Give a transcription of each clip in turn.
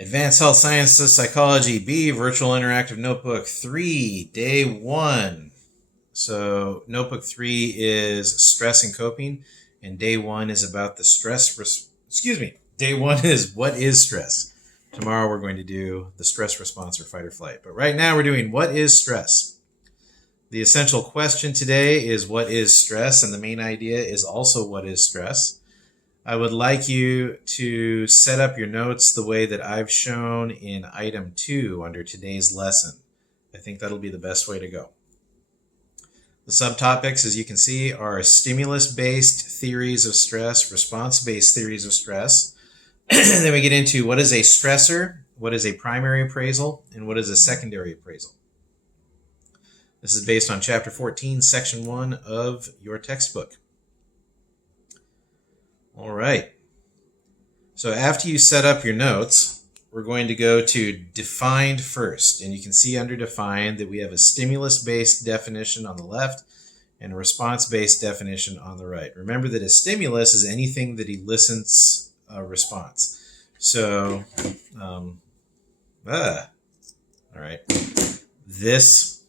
Advanced Health Sciences Psychology B, Virtual Interactive Notebook 3, Day 1. So Notebook 3 is stress and coping, and Day 1 is about the stress... Day 1 is what is stress. Tomorrow we're going to do the stress response or fight or flight. But right now we're doing what is stress. The essential question today is what is stress, and the main idea is also what is stress. I would like you to set up your notes the way that I've shown in item 2 under today's lesson. I think that'll be the best way to go. The subtopics, as you can see, are stimulus-based theories of stress, response-based theories of stress. Then we get into what is a stressor, what is a primary appraisal, and what is a secondary appraisal. This is based on Chapter 14, Section 1 of your textbook. All right. So after you set up your notes, we're going to go to defined first. And you can see under defined that we have a stimulus-based definition on the left and a response-based definition on the right. Remember that a stimulus is anything that elicits a response. So, all right. This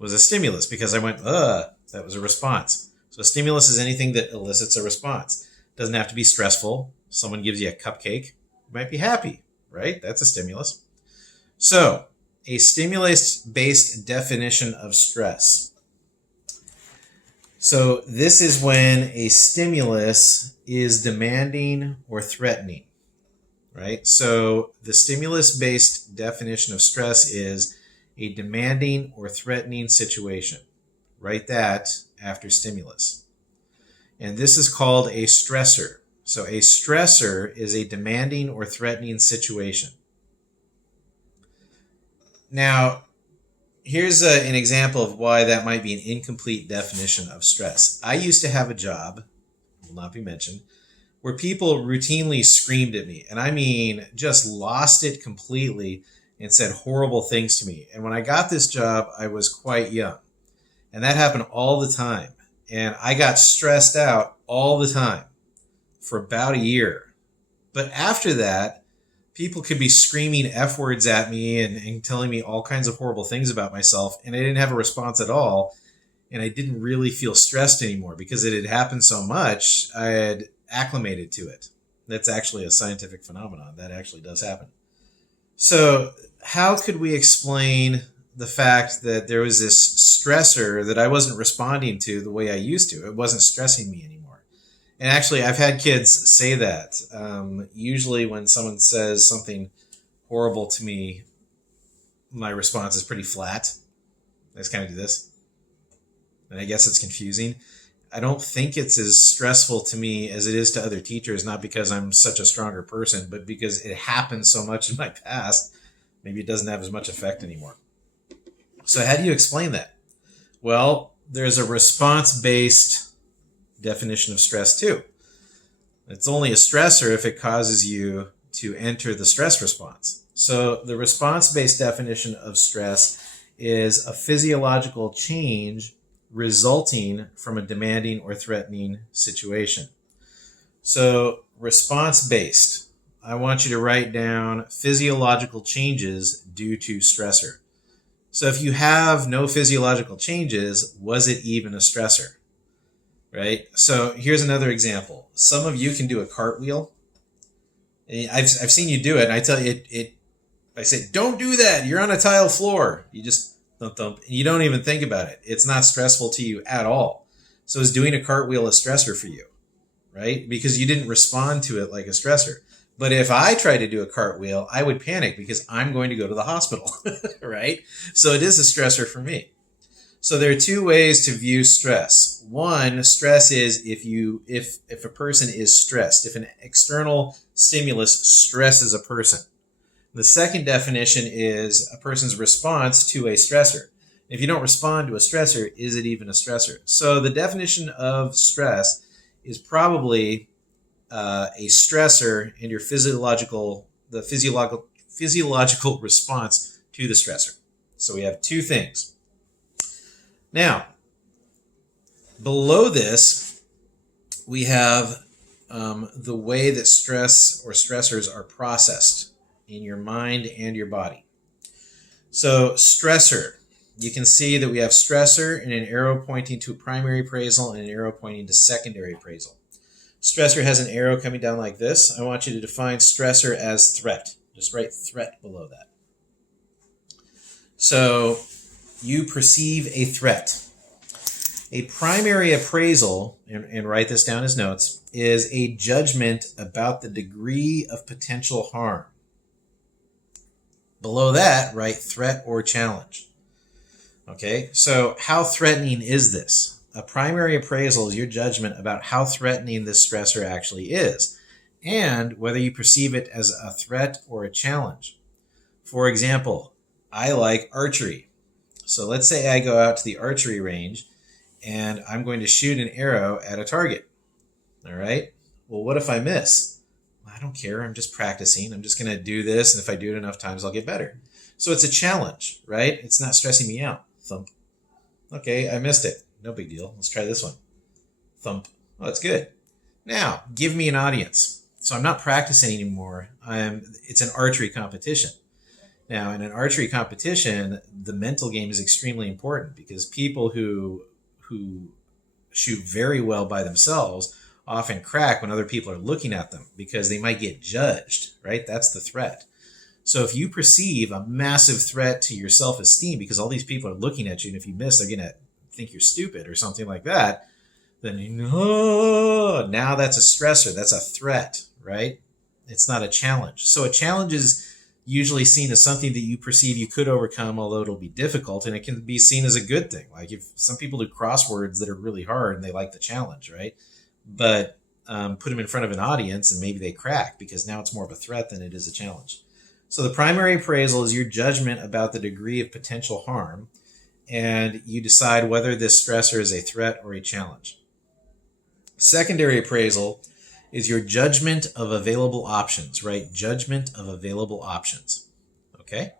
was a stimulus because I went, that was a response. So a stimulus is anything that elicits a response. Doesn't have to be stressful. Someone gives you a cupcake, you might be happy, right? That's a stimulus. So, a stimulus-based definition of stress. So, this is when a stimulus is demanding or threatening, right? So, the stimulus-based definition of stress is a demanding or threatening situation. Write that after stimulus. And this is called a stressor. So a stressor is a demanding or threatening situation. Now, here's an example of why that might be an incomplete definition of stress. I used to have a job, will not be mentioned, where people routinely screamed at me. And I mean, just lost it completely and said horrible things to me. And when I got this job, I was quite young. And that happened all the time. And I got stressed out all the time for about a year. But after that, people could be screaming F words at me and telling me all kinds of horrible things about myself. And I didn't have a response at all. And I didn't really feel stressed anymore because it had happened so much. I had acclimated to it. That's actually a scientific phenomenon. That actually does happen. So how could we explain the fact that there was this stressor that I wasn't responding to the way I used to? It wasn't stressing me anymore. And actually, I've had kids say that. Usually when someone says something horrible to me, my response is pretty flat. I just kind of do this. And I guess it's confusing. I don't think it's as stressful to me as it is to other teachers, not because I'm such a stronger person, but because it happened so much in my past. Maybe it doesn't have as much effect anymore. So how do you explain that? Well, there's a response-based definition of stress too. It's only a stressor if it causes you to enter the stress response. So the response-based definition of stress is a physiological change resulting from a demanding or threatening situation. So response-based, I want you to write down physiological changes due to stressor. So if you have no physiological changes, was it even a stressor? Right? So here's another example. Some of you can do a cartwheel. I've seen you do it, and I tell you, I say, don't do that. You're on a tile floor. You just thump. And you don't even think about it. It's not stressful to you at all. So is doing a cartwheel a stressor for you? Right? Because you didn't respond to it like a stressor. But if I try to do a cartwheel, I would panic because I'm going to go to the hospital, right? So it is a stressor for me. So there are two ways to view stress. One, stress is if a person is stressed, if an external stimulus stresses a person. The second definition is a person's response to a stressor. If you don't respond to a stressor, is it even a stressor? So the definition of stress is probably a stressor and your physiological response to the stressor. So we have two things. Now, below this, we have the way that stress or stressors are processed. in your mind and your body. So stressor, you can see that we have stressor and an arrow pointing to primary appraisal and an arrow pointing to secondary appraisal. Stressor has an arrow coming down like this. I want you to define stressor as threat. Just write threat below that. So you perceive a threat. A primary appraisal, and write this down as notes, is a judgment about the degree of potential harm. Below that, write threat or challenge. Okay, so how threatening is this? A primary appraisal is your judgment about how threatening this stressor actually is, and whether you perceive it as a threat or a challenge. For example, I like archery. So let's say I go out to the archery range and I'm going to shoot an arrow at a target. All right. Well, what if I miss? I don't care. I'm just practicing. I'm just going to do this. And if I do it enough times, I'll get better. So it's a challenge, right? It's not stressing me out. Thump. Okay, I missed it. No big deal. Let's try this one. Thump. Oh, that's good. Now, give me an audience. So I'm not practicing anymore. It's an archery competition. Now, in an archery competition, the mental game is extremely important because people who shoot very well by themselves often crack when other people are looking at them because they might get judged, right? That's the threat. So if you perceive a massive threat to your self-esteem because all these people are looking at you, and if you miss, they're going to think you're stupid or something like that, then you know, now that's a stressor. That's a threat, right? It's not a challenge. So a challenge is usually seen as something that you perceive you could overcome, although it'll be difficult, and it can be seen as a good thing. Like if some people do crosswords that are really hard and they like the challenge, right? But put them in front of an audience and maybe they crack because now it's more of a threat than it is a challenge. So the primary appraisal is your judgment about the degree of potential harm, and you decide whether this stressor is a threat or a challenge. Secondary appraisal is your judgment of available options, right? Judgment of available options. Okay?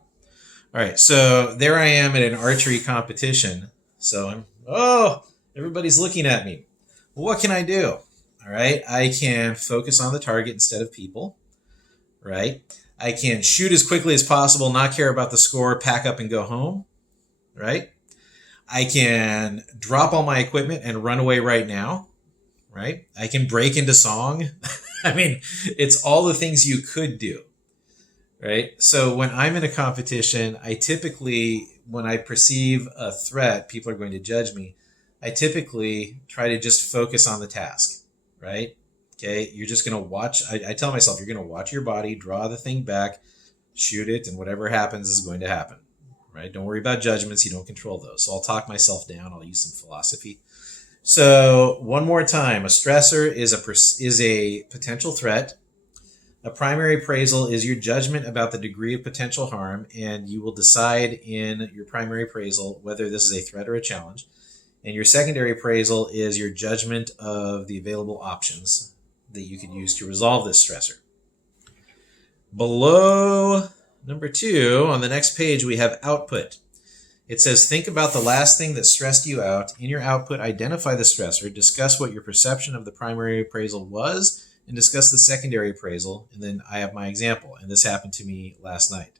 All right, so there I am at an archery competition. So everybody's looking at me. Well, what can I do? All right, I can focus on the target instead of people, right? I can shoot as quickly as possible, not care about the score, pack up and go home, right? I can drop all my equipment and run away right now, right? I can break into song. I mean, it's all the things you could do, right? So when I'm in a competition, I typically, when I perceive a threat, people are going to judge me. I typically try to just focus on the task, right? Okay, you're just going to watch. I tell myself, you're going to watch your body, draw the thing back, shoot it, and whatever happens is going to happen, right? Don't worry about judgments. You don't control those. So I'll talk myself down. I'll use some philosophy. So one more time, a stressor is a potential threat. A primary appraisal is your judgment about the degree of potential harm, and you will decide in your primary appraisal whether this is a threat or a challenge. And your secondary appraisal is your judgment of the available options that you could use to resolve this stressor. Below number 2, on the next page, we have output. It says, think about the last thing that stressed you out. In your output, identify the stressor, discuss what your perception of the primary appraisal was, and discuss the secondary appraisal. And then I have my example, and this happened to me last night.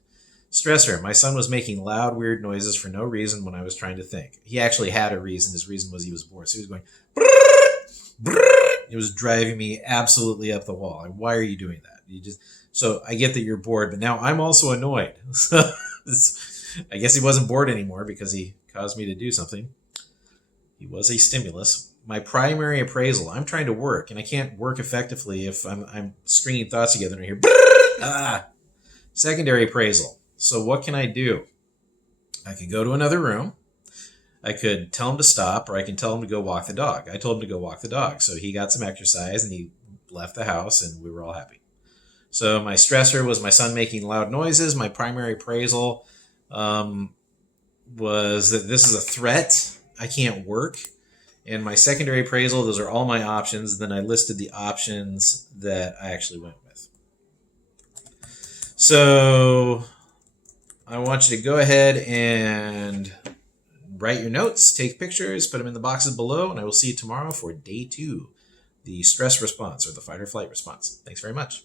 Stressor, my son was making loud, weird noises for no reason when I was trying to think. He actually had a reason. His reason was he was bored. So he was going, brrr, brrr. It was driving me absolutely up the wall. Like, why are you doing that? So I get that you're bored, but now I'm also annoyed. So I guess he wasn't bored anymore because he caused me to do something. He was a stimulus. My primary appraisal, I'm trying to work, and I can't work effectively if I'm stringing thoughts together and I hear, Secondary appraisal. So what can I do? I could go to another room. I could tell him to stop, or I can tell him to go walk the dog. I told him to go walk the dog. So he got some exercise and he left the house and we were all happy. So my stressor was my son making loud noises. My primary appraisal was that this is a threat. I can't work. And my secondary appraisal, those are all my options. Then I listed the options that I actually went with. So I want you to go ahead and write your notes, take pictures, put them in the boxes below, and I will see you tomorrow for day 2, the stress response or the fight or flight response. Thanks very much.